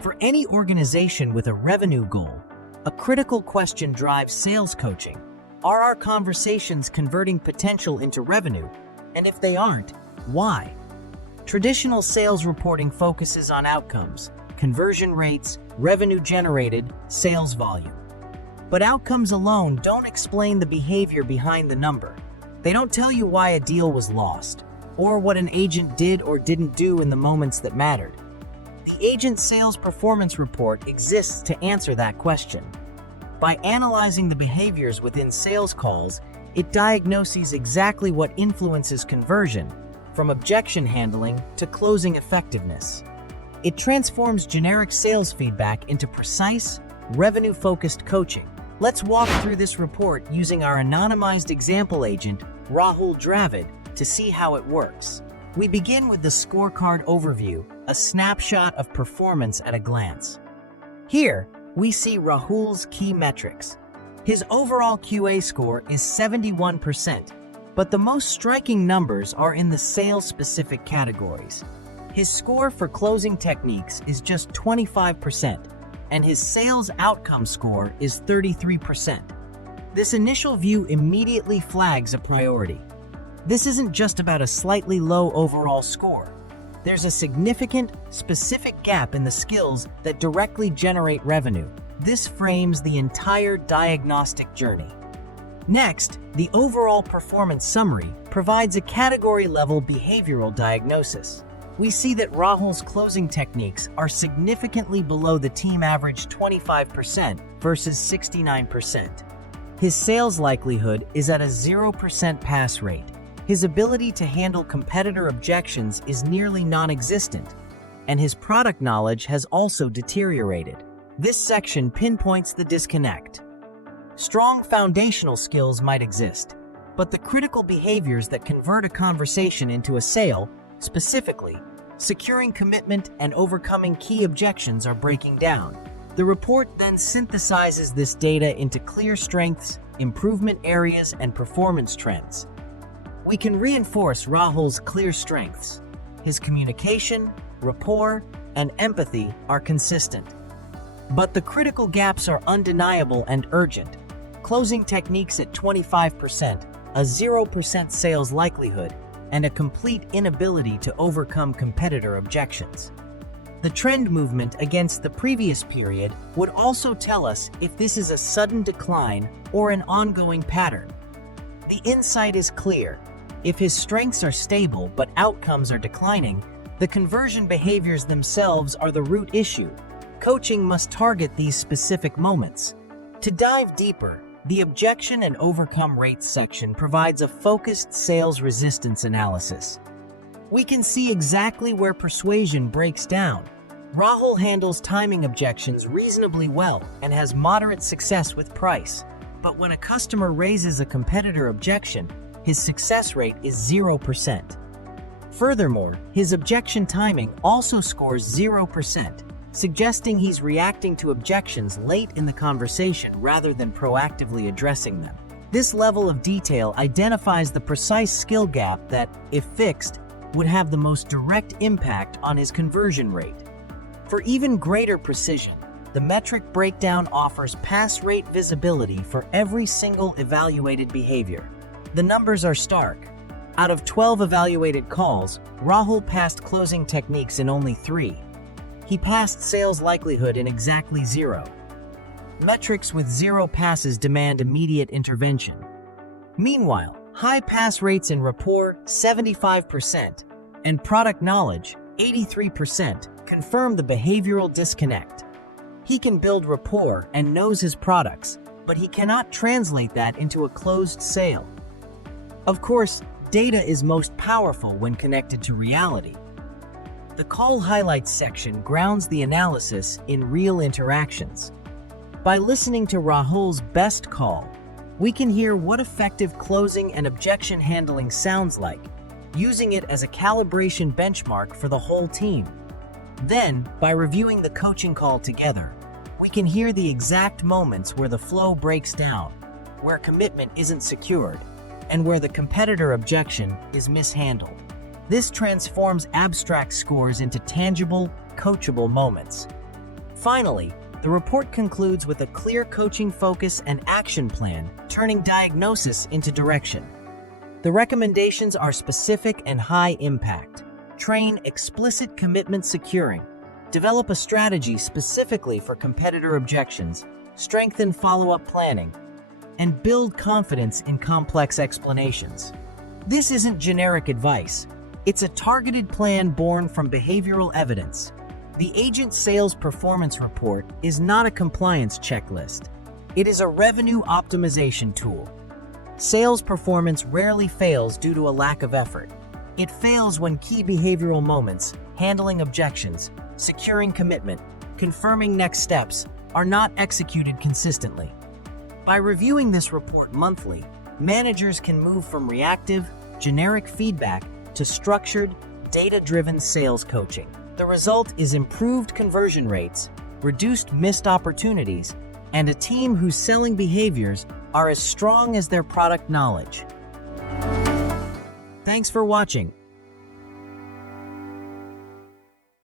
For any organization with a revenue goal, a critical question drives sales coaching. Are our conversations converting potential into revenue? And if they aren't, why? Traditional sales reporting focuses on outcomes, conversion rates, revenue generated, sales volume. But outcomes alone don't explain the behavior behind the number. They don't tell you why a deal was lost, or what an agent did or didn't do in the moments that mattered. The Agent Sales Performance Report exists to answer that question. By analyzing the behaviors within sales calls, it diagnoses exactly what influences conversion, from objection handling to closing effectiveness. It transforms generic sales feedback into precise, revenue-focused coaching. Let's walk through this report using our anonymized example agent, Rahul Dravid, to see how it works. We begin with the scorecard overview, a snapshot of performance at a glance. Here, we see Rahul's key metrics. His overall QA score is 71%, but the most striking numbers are in the sales-specific categories. His score for closing techniques is just 25%, and his sales outcome score is 33%. This initial view immediately flags a priority. This isn't just about a slightly low overall score. There's a significant, specific gap in the skills that directly generate revenue. This frames the entire diagnostic journey. Next, the overall performance summary provides a category-level behavioral diagnosis. We see that Rahul's closing techniques are significantly below the team average 25% versus 69%. His sales likelihood is at a 0% pass rate. His ability to handle competitor objections is nearly non-existent, and his product knowledge has also deteriorated. This section pinpoints the disconnect. Strong foundational skills might exist, but the critical behaviors that convert a conversation into a sale, specifically, securing commitment and overcoming key objections, are breaking down. The report then synthesizes this data into clear strengths, improvement areas, and performance trends. We can reinforce Rahul's clear strengths. His communication, rapport, and empathy are consistent. But the critical gaps are undeniable and urgent. Closing techniques at 25%, a 0% sales likelihood, and a complete inability to overcome competitor objections. The trend movement against the previous period would also tell us if this is a sudden decline or an ongoing pattern. The insight is clear. If his strengths are stable but outcomes are declining, the conversion behaviors themselves are the root issue. Coaching must target these specific moments. To dive deeper, the objection and overcome rates section provides a focused sales resistance analysis. We can see exactly where persuasion breaks down. Rahul handles timing objections reasonably well and has moderate success with price. But when a customer raises a competitor objection, his success rate is 0%. Furthermore, his objection timing also scores 0%, suggesting he's reacting to objections late in the conversation rather than proactively addressing them. This level of detail identifies the precise skill gap that, if fixed, would have the most direct impact on his conversion rate. For even greater precision, the metric breakdown offers pass rate visibility for every single evaluated behavior. The numbers are stark. Out of 12 evaluated calls, Rahul passed closing techniques in only 3. He passed sales likelihood in exactly 0. Metrics with 0 passes demand immediate intervention. Meanwhile, high pass rates in rapport, 75%, and product knowledge, 83%, confirm the behavioral disconnect. He can build rapport and knows his products, but he cannot translate that into a closed sale. Of course, data is most powerful when connected to reality. The call highlights section grounds the analysis in real interactions. By listening to Rahul's best call, we can hear what effective closing and objection handling sounds like, using it as a calibration benchmark for the whole team. Then, by reviewing the coaching call together, we can hear the exact moments where the flow breaks down, where commitment isn't secured, and where the competitor objection is mishandled. This transforms abstract scores into tangible, coachable moments. Finally, the report concludes with a clear coaching focus and action plan, turning diagnosis into direction. The recommendations are specific and high impact. Train explicit commitment securing. Develop a strategy specifically for competitor objections. Strengthen follow-up planning. And build confidence in complex explanations. This isn't generic advice. It's a targeted plan born from behavioral evidence. The Agent Sales Performance Report is not a compliance checklist. It is a revenue optimization tool. Sales performance rarely fails due to a lack of effort. It fails when key behavioral moments, handling objections, securing commitment, confirming next steps, are not executed consistently. By reviewing this report monthly, managers can move from reactive, generic feedback to structured, data-driven sales coaching. The result is improved conversion rates, reduced missed opportunities, and a team whose selling behaviors are as strong as their product knowledge. Thanks for watching.